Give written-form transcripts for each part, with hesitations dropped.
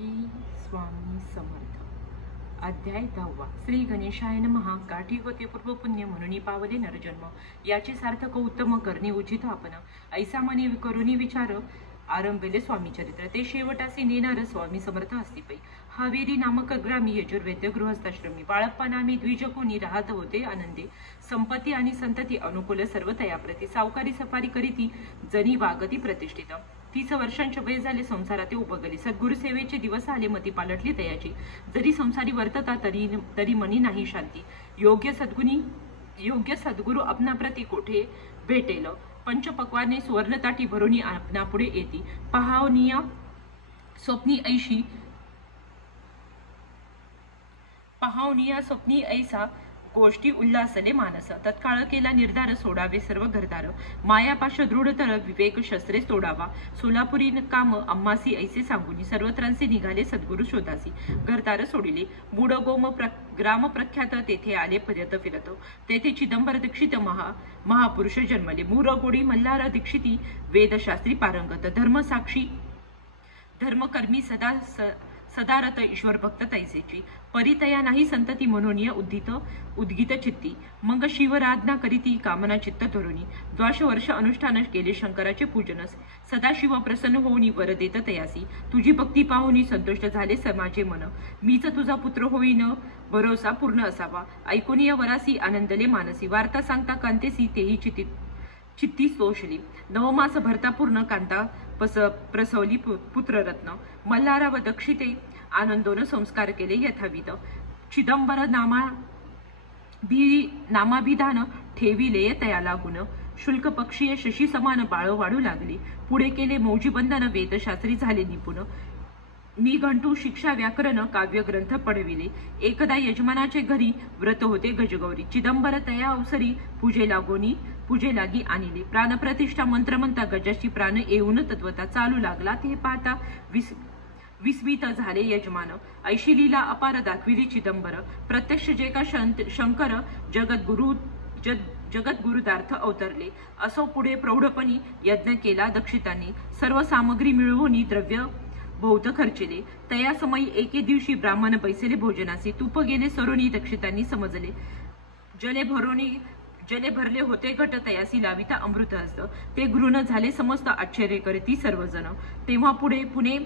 श्री स्वामी समर्थ. अध्याय 10. श्री गणेशाय नमः. गाठी होते पूर्व पुण्य म्हणून पावले नरजन्म, याचे सार्थक उत्तम करणे उचित आपण. ऐसा मनी करुणी विचार आरंभले स्वामी चरित्र, ते शेवटासी नेणार स्वामी समर्थ असती पै. हावेरी नामक ग्रामी यजुर्वेद्य गृहस्थाश्रमी, बाळप्पा नामी द्विज कोणी राहत होते आनंदे. संपत्ती आणि संतती अनुकूल सर्व तयाप्रती, सावकारी सफारी करीती जनी वागती प्रतिष्ठित. 30 वर्षांचे वय झाले, संसारात उपगले. सद्गुरु सेवेचे दिवस आले, मती पालटली तयाची. जरी संसारी वर्तता तरी मनी नाही शांती. योग्य सद्गुरु आपणाप्रती कोठे भेटेल. पंचपक्वाने सुवर्णताटी भरुनी आपणापुढे येती. पहावनीय स्वप्नी ऐसा गोष्टी उल्हासले मानस. तत्काळ केला निर्धार, सोडावे सर्व घरदार. मायापाश दृढतर विवेक शस्त्रे तोडावा. सोलापुरी काम अम्मासी ऐसे सांगुनी, सर्वत्रांचे निघाले सद्गुरु शोधासी. घरदार सोडिले मूळ ग्राम प्रख्यात, तेथे आले पर्यत फिरत. तेथे चिदंबर दीक्षित महापुरुष जन्मले. मुरगोडी मल्हार दीक्षिती, वेदशास्त्री पारंगत. धर्मकर्मी सदारत ईश्वर भक्त तैसेची. परितया नाही संतती म्हणून उद्गीत चित्ती. मग शिवराधना करीती कामना चित्त धरुनी. 12 वर्ष अनुष्ठान केले शंकराचे पूजनस. सदाशिव प्रसन्न होऊनी वर देत तयासी. तुझी भक्ती पाहुनी संतुष्ट झाले माझे मन. मीच तुझा पुत्र होईन भरोसा पूर्ण असावा. ऐकून या वरासी आनंदले मानसी. वार्ता सांगता कांतेसी तेही चित्ती सोशली. 9 मास भरता पूर्ण कांता प्रसवली पुत्ररत्न. मल्हारा व दक्षिते आनंदोन संस्कार केले यथाविध. चिदंबर नामाभिधान ठेविले तया लागून. शुल्क पक्षीय शशी समान बाळ वाढू लागली. पुढे केले मौजी बंधन, वेदशास्त्री झाले निपुण. निघंटू शिक्षा व्याकरण काव्य ग्रंथ पडविले. एकदा यजमानाचे घरी व्रत होते गजगौरी. चिदंबर तया अवसरी पूजे लागी आणले. प्राणप्रतिष्ठा मंत्र म्हणता गजाची प्राण येऊन तत्वता चालू लागला. ते पाहता विस्मित झाले यजमान. ऐशी लीला अपार दाखविली चिदंबर. प्रत्यक्ष जे का शंकर जगद्गुरुदार्थ अवतरले. असो पुढे प्रौढपणी यज्ञ केला दक्षितांनी. सर्व सामग्री मिळवून द्रव्य बहुत खर्चिले. तया समयी एके दिवशी ब्राह्मण बैसले भोजनासी. तूप गेले सरोनी दक्षितांनी समजले. जले भरले होते घट, तयासी लाविता अमृत हस्त. ते गृहण झाले समस्त आश्चर्य करती सर्वजण. तेव्हा पुणे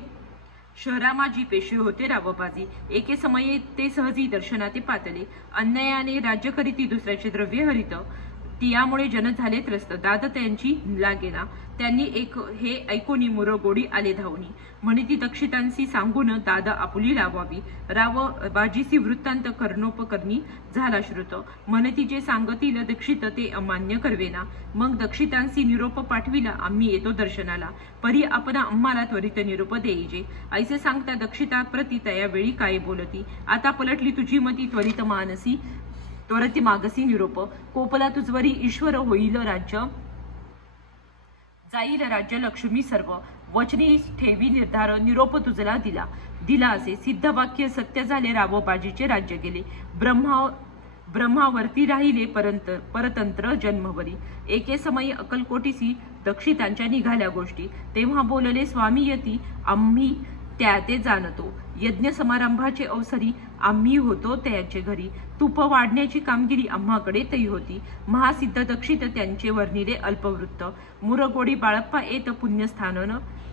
शहरामाजी पेशवे होते रावबाजी. एके समये ते सहजी दर्शनाते पातले. अन्यायाने राज्य करीती दुसऱ्याचे द्रव्य हरित. तियामुळे जन झाले त्रस्त. दाद त्यांची लागेना. त्यांनी हे ऐकून मुरगोडी आले धावनी. म्हणती दक्षितांशी सांगून दाद आपुली लावावी. राव बाजीसी वृत्तांत कर्णोपकर्णी झाला श्रुत. म्हणती जे सांगतील दक्षित ते अमान्य करवेना. मग दक्षितांशी निरोप पाठविला, आम्ही येतो दर्शनाला. परी आपण आम्हाला त्वरित निरोप देईजे. ऐसे सांगता दक्षिता प्रती तया वेळी काय बोलती. आता पलटली तुझी मती, त्वरित मागसी निरोप. कोपला तुझवरी ईश्वर होईल राज्य, जाईल राज्य लक्ष्मी सर्व. वचनी ठेवी निर्धार, निरोप तुझला दिला असे. सिद्ध वाक्य सत्य झाले, रावबाजीचे राज्य गेले. ब्रह्मावरती राहिले परतंत्र जन्मवरी. एके समयी अक्कलकोटीसी दक्षितांच्या निघाल्या गोष्टी. तेव्हा बोलले स्वामी यती, आम्ही ते जाणतो. यज्ञ समारंभाचे अवसरी आम्ही होतो त्याचे घरी. तूप वाढण्याची कामगिरी आम्हाकडे तई होती. महासिद्ध दक्षित त्यांचे वर्णिले अल्पवृत्त. मुरगोडी बाळप्पा येत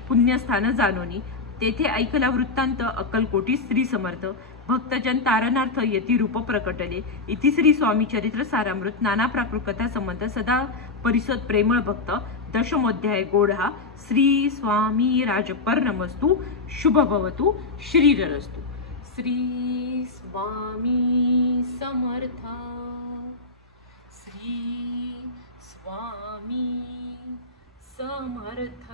पुण्यस्थान जाणोनी. तेथे ऐकला वृत्तांत अक्कलकोटी श्री समर्थ. भक्तजन तारणार्थ यती रूप प्रकटले. इति श्री स्वामी चरित्र सारामृत. नाना प्राकृत कथा संबंध सदा परिसद प्रेमळ भक्त. 10मोऽध्याय गोढा. श्री स्वामी राजपर्णमस्तु. शुभ भवतु. श्रीरस्तु. श्री स्वामी समर्थ. श्री स्वामी समर्थ.